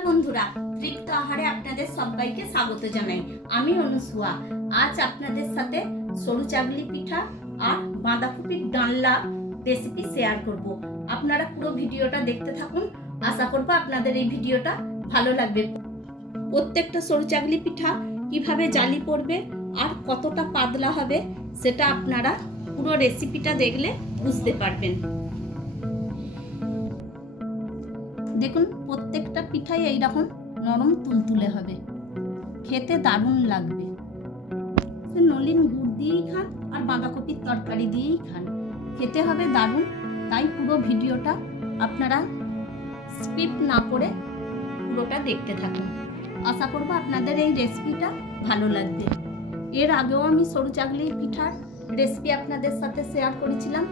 নমস্কার বন্ধুরা, তৃপ্ত আহারে আপনাদের সবাইকে স্বাগত জানাই। আমি অনুসুয়া। আজ আপনাদের সাথে সরু চাগলি পিঠা আর বাঁধাকপির ডালনা রেসিপি শেয়ার করব। আপনারা পুরো ভিডিওটা দেখতে থাকুন। আশা করব আপনাদের এই ভিডিওটা ভালো লাগবে। প্রত্যেকটা সরু চাগলি পিঠা কিভাবে জালি পড়বে আর কতটা পাতলা হবে সেটা আপনারা পুরো রেসিপিটা দেখলে বুঝতে পারবেন। দেখুন, প্রত্যেকটা পিঠাই এইরকম নরম তুলতুলে হবে, খেতে দারুণ লাগবে। নলিন গুড় দিয়েই খান আর বাঁধাকপির তরকারি দিয়েই খান, খেতে হবে দারুণ। তাই পুরো ভিডিওটা আপনারা স্কিপ না করে পুরোটা দেখতে থাকুন। আশা করবো আপনাদের এই রেসিপিটা ভালো লাগবে। এর আগেও আমি সরু চাগলি পিঠার রেসিপি আপনাদের সাথে শেয়ার করেছিলাম,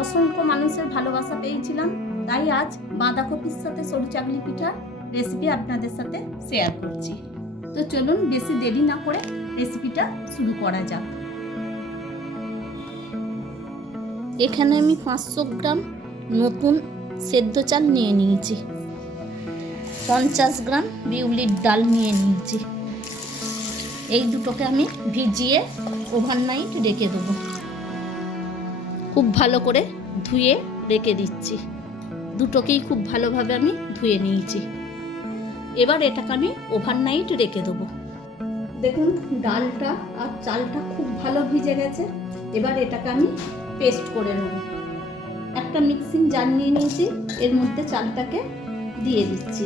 অসংখ্য মানুষের ভালোবাসা পেয়েছিলাম। তাই আজ বাঁধাকপির সাথে সরু চাগলি পিঠার রেসিপি আপনাদের সাথে শেয়ার করছি। তো চলুন বেশি দেরি না করে রেসিপিটা শুরু করা যাক। এখানে আমি 500 গ্রাম নতুন সেদ্ধ চাল নিয়ে নিয়েছি, 50 গ্রাম বিউলির ডাল নিয়ে নিয়েছি। এই দুটোকে আমি ভিজিয়ে ওভারনাইট রেখে দেবো। খুব ভালো করে ধুয়ে রেখে দিচ্ছি। দুটোকেই খুব ভালোভাবে আমি ধুয়ে নিয়েছি। এবার এটাকে আমি ওভারনাইট রেখে দেবো। দেখুন, ডালটা আর চালটা খুব ভালো ভিজে গেছে। এবার এটাকে আমি পেস্ট করে নেব। একটা মিক্সিং জার নিয়ে নিয়েছি, এর মধ্যে চালটাকে দিয়ে দিচ্ছি।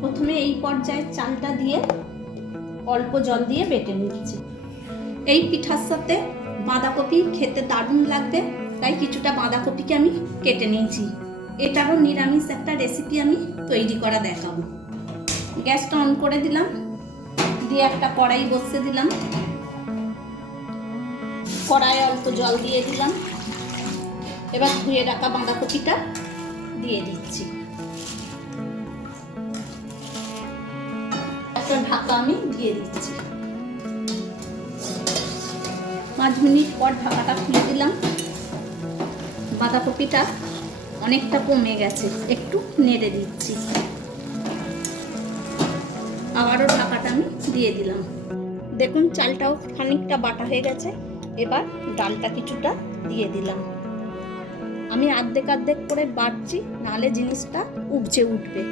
প্রথমে এই পর্যায়ে চালটা দিয়ে অল্প জল দিয়ে বেটে নিচ্ছি। এই পিঠার সাথে বাঁধাকপি খেতে দারুণ লাগবে, তাই কিছুটা বাঁধাকপিকে আমি কেটে নিয়েছি। এটারও নিরামিষ একটা রেসিপি আমি তৈরি করা দেখাবো। গ্যাসটা অন করে দিলাম, দিয়ে একটা কড়াই বসিয়ে দিলাম। কড়াইয়ে অল্প জল দিয়ে দিলাম। এবার ধুয়ে রাখা বাঁধাকপিটা দিয়ে দিচ্ছি। একটা ঢাকা আমি দিয়ে দিচ্ছি। 5 মিনিট পর ঢাকাটা খুলে দিলাম। বাঁধাকপিটা অনেকটা কমে গেছে, একটু নেড়ে দিচ্ছি। আবারও ঢাকাটা আমি দিয়ে দিলাম। দেখুন, চালটাও খানিকটা বাটা হয়ে গেছে। এবার ডালটা কিছুটা দিয়ে দিলাম। আমি আর্ধেক আর্ধেক করে বাটছি, নাহলে জিনিসটা উপচে উঠবে।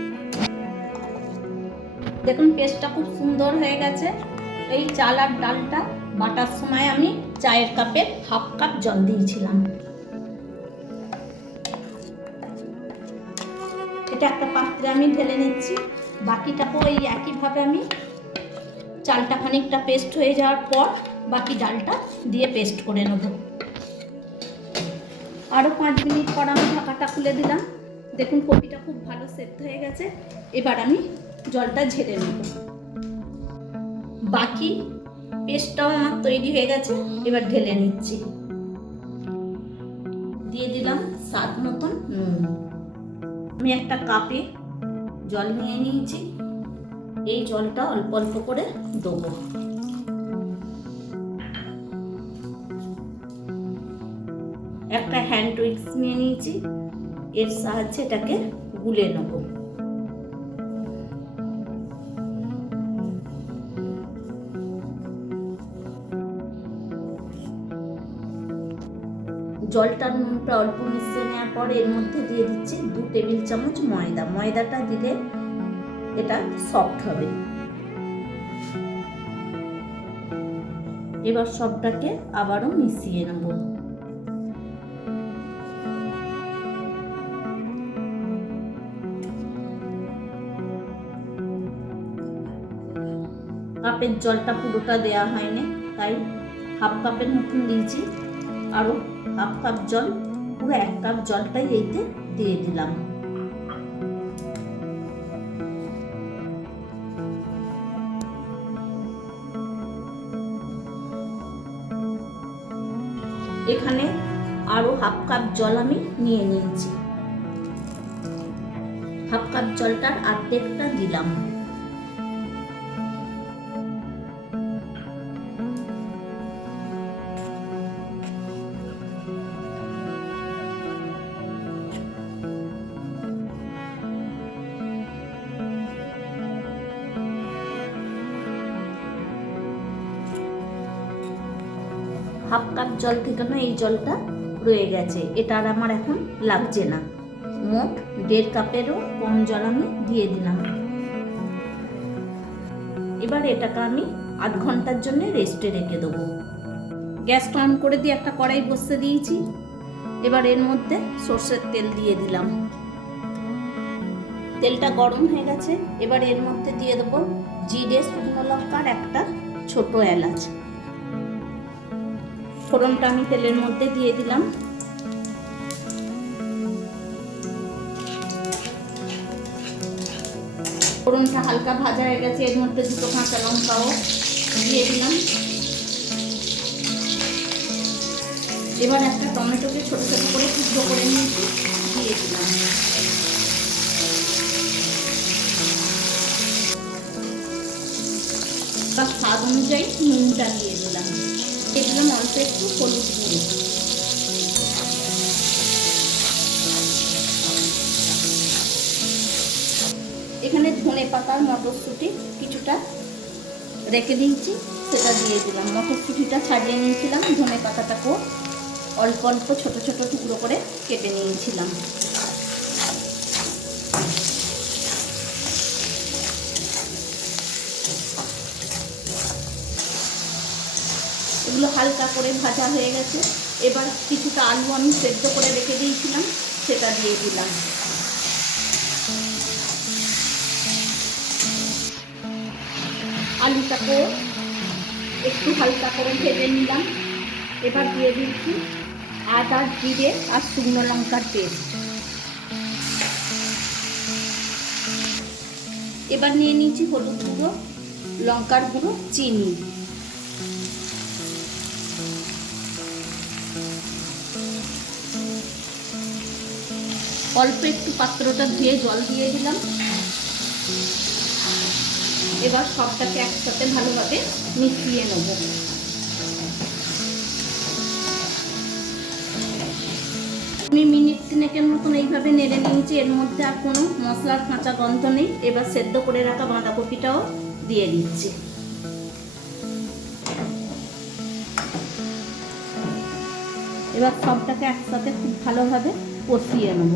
দেখুন, পেস্টটা খুব সুন্দর হয়ে গেছে। এই চাল আর ডালটা বাটার সময় আমি চায়ের কাপের 1/2 কাপ জল দিয়েছিলাম। এটা একটা পাত্রে আমি ঢেলে নিচ্ছি। বাকিটাকেও এই একইভাবে আমি চালটা খানিকটা পেস্ট হয়ে যাওয়ার পর বাকি ডালটা দিয়ে পেস্ট করে নেব। আরও 5 মিনিট পর আমি ঢাকাটা খুলে দিলাম। দেখুন, কপিটা খুব ভালো সেদ্ধ হয়ে গেছে। এবার আমি জলটা ঝেড়ে নেব। বাকি পেস্টটাও আমার তৈরি হয়ে গেছে। এবার ঢেলে নিচ্ছি। দিয়ে দিলাম স্বাদ মতন নুন। আমি একটা কাপে জল নিয়ে নিয়েছি। এই জলটা অল্প অল্প করে দেবো। একটা হ্যান্ড উইক্স নিয়ে নিয়েছি, এর সাহায্যে এটাকে গুলে নেব। জলটার নুনটা অল্প মিশিয়ে নেওয়ার পর এর মধ্যে দিয়ে দিচ্ছি 2 টেবিল চামচ ময়দা। ময়দাটা দিলে এটা সফট হবে। এবার সবটাকে আবারও মিশিয়ে নেব। কাপের জলটা পুরোটা দেওয়া হয়নি, তাই 1/2 কাপের মতন দিয়েছি। আরও 1/2 কাপ জল, পুরো 1 কাপ জলটাই এইতে দিয়ে দিলাম। এখানে আরও 1/2 কাপ জল আমি নিয়ে নিয়েছি। 1/2 কাপ জলটার অর্ধেকটা দিলাম। হাফ কাপ জল ফেটানো এই জলটা রয়ে গেছে, এটা আর আমার এখন লাগছে না। মোট 1.5 কাপেরও কম জল আমি দিয়ে দিলাম। এবার এটাকে আমি আধ ঘন্টার জন্য রেস্টে রেখে দেবো। গ্যাসটা অন করে দিয়ে একটা কড়াই বসিয়ে দিয়েছি। এবার এর মধ্যে সর্ষের তেল দিয়ে দিলাম। তেলটা গরম হয়ে গেছে। এবার এর মধ্যে দিয়ে দেবো জিরে, শুকনো লঙ্কার একটা ছোট এলাচ। ফোড়নটা আমি তেলের মধ্যে দিয়ে দিলাম। ফোড়নটা হালকা ভাজা হয়ে গেছে, এর মধ্যে 2 কাঁচা লঙ্কাও দিয়ে দিলাম। এবার একটা টমেটোকে ছোট ছোট করে টুকরো করে নিয়েছি, দিয়ে দিলাম। বা স্বাদ অনুযায়ী নুনটা দিয়ে দিলাম। দিয়ে দিলাম অল্প একটু হলুদ গুঁড়ো। এখানে ধনে পাতার মটরশুঁটি কিছুটা রেখে দিয়েছি, সেটা দিয়ে দিলাম। মটরশুঁটিটা ছাড়িয়ে নিয়েছিলাম, ধনে পাতাটাকেও অল্প অল্প ছোট ছোট টুকরো করে কেটে নিয়েছিলাম। এগুলো হালকা করে ভাজা হয়ে গেছে। এবার কিছুটা আলু আমি সেদ্ধ করে রেখে দিয়েছিলাম, সেটা দিয়ে দিলাম। আলুটাকে একটু হালকা করে ভেজে নিলাম। এবার দিয়ে দিচ্ছি আদা, জিরে আর শুকনো লঙ্কার পেস্ট। এবার নিয়ে নিয়েছি হলুদ গুঁড়ো, লঙ্কার গুঁড়ো, চিনি। অল্প একটু পাত্রটা ধুয়ে জল দিয়ে দিলাম। এবার সবটাকে একসাথে ভালোভাবে মিশিয়ে নেব। আমি মিনিট 3 মতন এইভাবে নেড়ে নিয়েছি। এর মধ্যে আর কোনো মশলার কাঁচা গন্ধ নেই। এবার সেদ্ধ করে রাখা বাঁধাকপিটাও দিয়ে দিচ্ছি। এবার সবটাকে একসাথে খুব ভালোভাবে কষিয়ে নেব।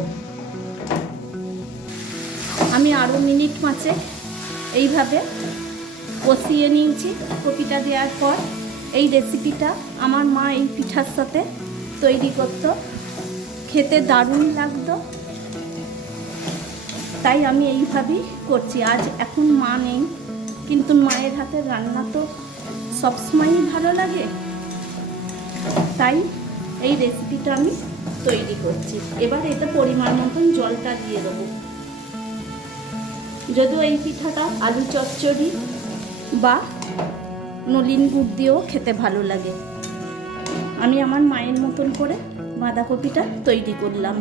আমি আরও মিনিট 5 এইভাবে কষিয়ে নিয়েছি। কপিটা দেওয়ার পর এই রেসিপিটা আমার মা এই পিঠার সাথে তৈরি করতো, খেতে দারুণ লাগতো, তাই আমি এইভাবেই করছি। আজ এখন মা নেই, কিন্তু মায়ের হাতের রান্না তো সবসময়ই ভালো লাগে, তাই এই রেসিপিটা আমি তৈরি করছি। এবার এটা পরিমাণ মতন জলটা দিয়ে দেবো। যদিও এই পিঠাটা আলু চচ্চড়ি বা নলিন গুড় দিয়েও খেতে ভালো লাগে, আমি আমার মায়ের মতন করে বাঁধাকপিটা তৈরি করলাম।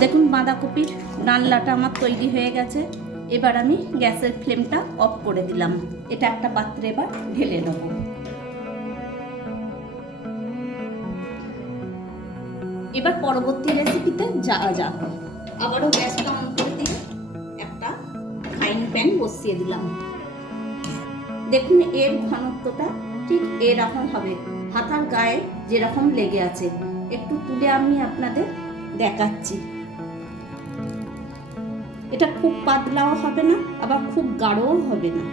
দেখুন বাঁধাকপির ডালনাটা আমার তৈরি হয়ে গেছে। এবার আমি গ্যাসের ফ্লেমটা অফ করে দিলাম। এটা একটা পাত্রে এবার ঢেলে নেব। এবার পরবর্তী রেসিপিতে যাওয়া যাক। আবারও গ্যাসটা অন করে দিয়ে একটা ফ্রাইং প্যান বসিয়ে দিলাম। দেখুন এর ঘনত্বটা ঠিক এরকম হবে, হাতার গায়ে যেরকম লেগে আছে। একটু তুলে আমি আপনাদের দেখাচ্ছি। এটা খুব পাতলাও হবে না, আবার খুব গাঢ়ও হবে না।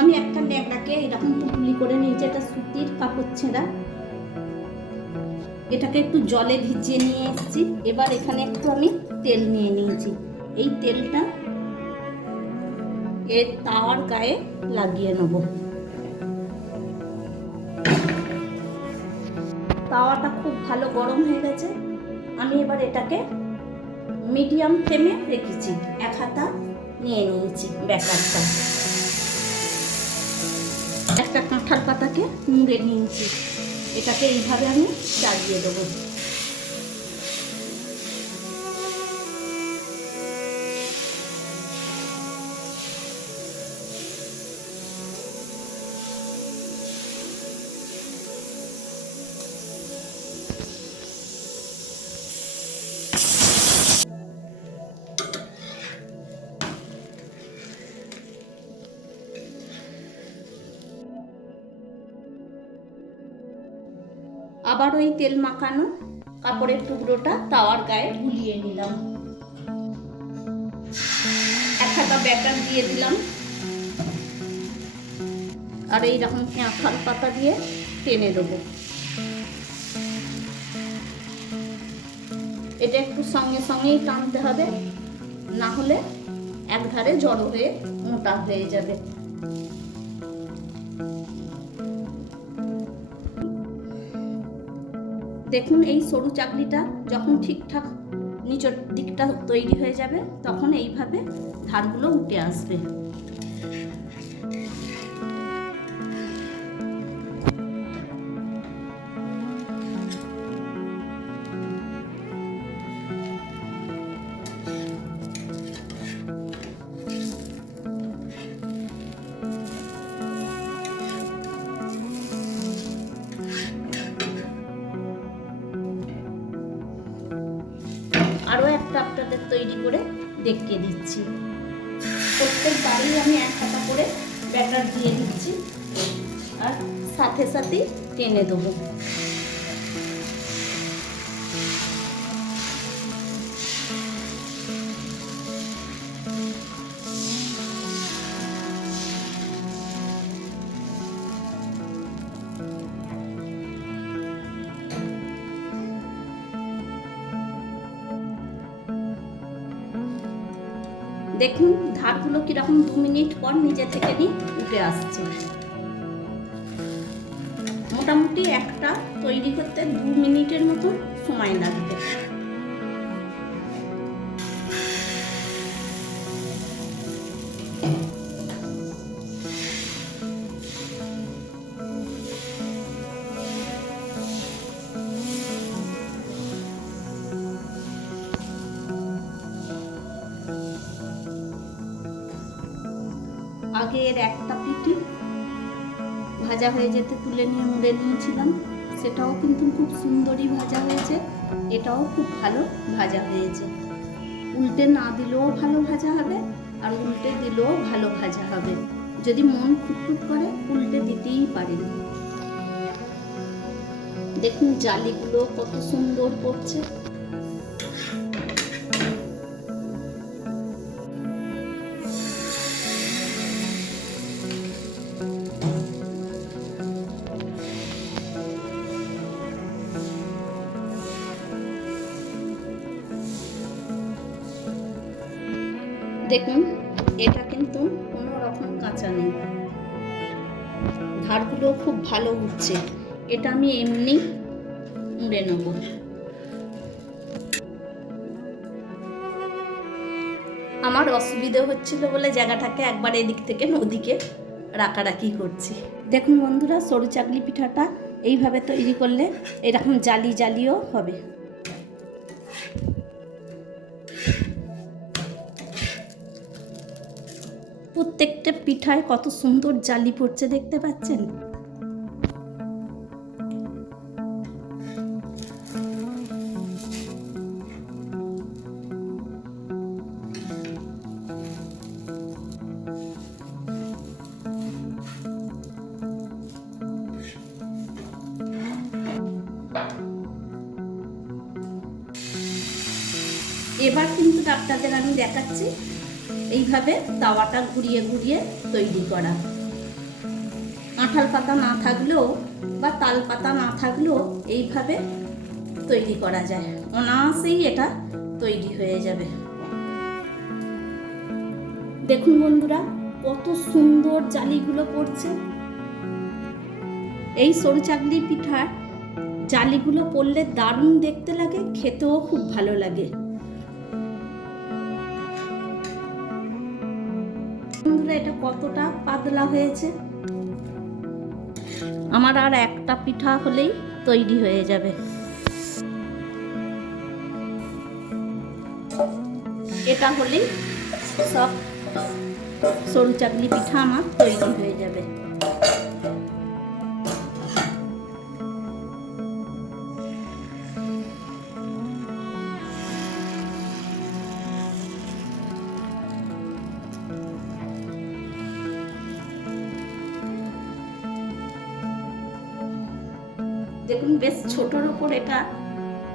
আমি একটা ন্যাকড়াকে এরকম টুকলি করে নিয়েছি, এটা সুতির কাপড় ছেঁড়া। এটাকে একটু জলে ভিজিয়ে নিয়ে এসেছি। এবার এখানে একটু আমি তেল নিয়ে নিয়েছি। এই তেলটা এর তাওয়ার গায়ে লাগিয়ে নেব। তাওয়াটা খুব ভালো গরম হয়ে গেছে। আমি এবার এটাকে মিডিয়াম ফ্লেমে রেখেছি। এক হাতা নিয়ে নিয়েছি ব্যাটারটা। একটা কাঁঠাল পাতাকে মুড়ে নিয়েছি। এটাকে এইভাবে আমি চালিয়ে দেবো। আবার ওই তেল মাখানো কাপড়ের টুকরোটা তাওয়ার গায়ে বুলিয়ে নিলাম। এক হাতা ব্যাটার দিয়ে দিলাম আর এইরকম কাঁঠাল পাতা দিয়ে টেনে দেবো। এটা একটু সঙ্গে সঙ্গেই টানতে হবে, না হলে একধারে জড়ো হয়ে মোটা হয়ে যাবে। দেখুন এই সরু চাকলিটা যখন ঠিকঠাক নিচের দিকটা তৈরি হয়ে যাবে তখন এইভাবে ধারগুলো উঠে আসবে। আরও একটা আপনাদের তৈরি করে দেখিয়ে দিচ্ছি। প্রত্যেক বাড়ি আমি এক হাতা করে ব্যাটার দিয়ে দিচ্ছি আর সাথে সাথে টেনে দেবো। দেখুন ধারগুলো কিরকম 2 মিনিট পর নিজে থেকে উঠে আসছে। মোটামুটি একটা তৈরি করতে 2 মিনিটের মতো সময় লাগবে। আগের একটা পিঠি ভাজা হয়ে যেতে তুলে নিয়ে মুড়ে নিয়েছিলাম, সেটাও কিন্তু খুব সুন্দরই ভাজা হয়েছে। এটাও খুব ভালো ভাজা হয়েছে। উল্টে না দিলেও ভালো ভাজা হবে আর উল্টে দিলেও ভালো ভাজা হবে। যদি মন খুঁতখুত করে উল্টে দিতেই পারেন। দেখুন জালিগুলো কত সুন্দর পড়ছে। দেখুন এটা কিন্তু কোনো রকম কাঁচা নেই, ধারগুলো খুব ভালো উঠছে। এটা আমি এমনি মুড়ে নেব। আমার অসুবিধে হচ্ছিল বলে জায়গাটাকে একবার এদিক থেকে ওদিকে রাখারাখি করছি। দেখুন বন্ধুরা, সরু চাকলি পিঠাটা এইভাবে তৈরি করলে এরকম জালি জালিও হবে। প্রত্যেকটা পিঠায় কত সুন্দর জালি পড়ছে দেখতে পাচ্ছেন। এবার কিন্তু আপনাদের আমি দেখাচ্ছি এইভাবে তাওয়াটা ঘুরিয়ে ঘুরিয়ে তৈরি করা। কাঁঠাল পাতা না থাকলেও বা তাল পাতা না থাকলেও এইভাবে তৈরি করা যায়, অনায়াসেই এটা তৈরি হয়ে যাবে। দেখুন বন্ধুরা কত সুন্দর জালিগুলো পড়ছে। এই সরু চাকলি পিঠার জালিগুলো পড়লে দারুণ দেখতে লাগে, খেতেও খুব ভালো লাগে। বন্ধুরা এটা কতটা পাতলা হয়েছে। আমার আর একটা পিঠা হলেই তৈরি হয়ে যাবে। এটা হলেই সব সরু চাকলি পিঠা আমার তৈরি হয়ে যাবে। দেখুন বেশ ছোটর ওপর এটা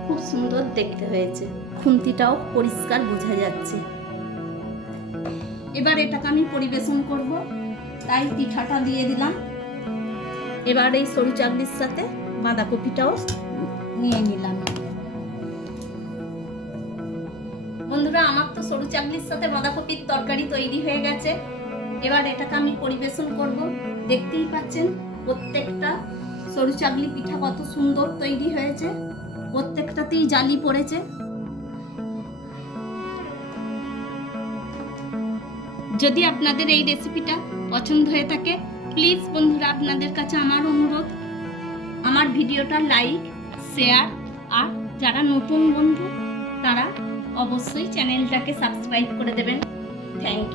খুব সুন্দর দেখতে হয়েছে, খুন্তিটাও পরিষ্কার বোঝা যাচ্ছে। এবার এটাকে আমি পরিবেশন করব, তাই পিঠাটা দিয়ে দিলাম। এবার এই সরু চাকলির সাথে বাঁধাকপিটাও নিয়ে নিলাম। বন্ধুরা, আমার তো সরু চাকলির সাথে বাঁধাকপির তরকারি তৈরি হয়ে গেছে। এবার এটাকে আমি পরিবেশন করব। দেখতেই পাচ্ছেন প্রত্যেকটা সরু চাকলি পিঠা কত সুন্দর তৈরি হয়েছে, প্রত্যেকটাতেই জালি পড়েছে। যদি আপনাদের এই রেসিপিটা পছন্দ হয়ে থাকে, প্লিজ বন্ধুরা আপনাদের কাছে আমার অনুরোধ, আমার ভিডিওটা লাইক, শেয়ার, আর যারা নতুন বন্ধু তারা অবশ্যই চ্যানেলটাকে সাবস্ক্রাইব করে দেবেন। Thank you.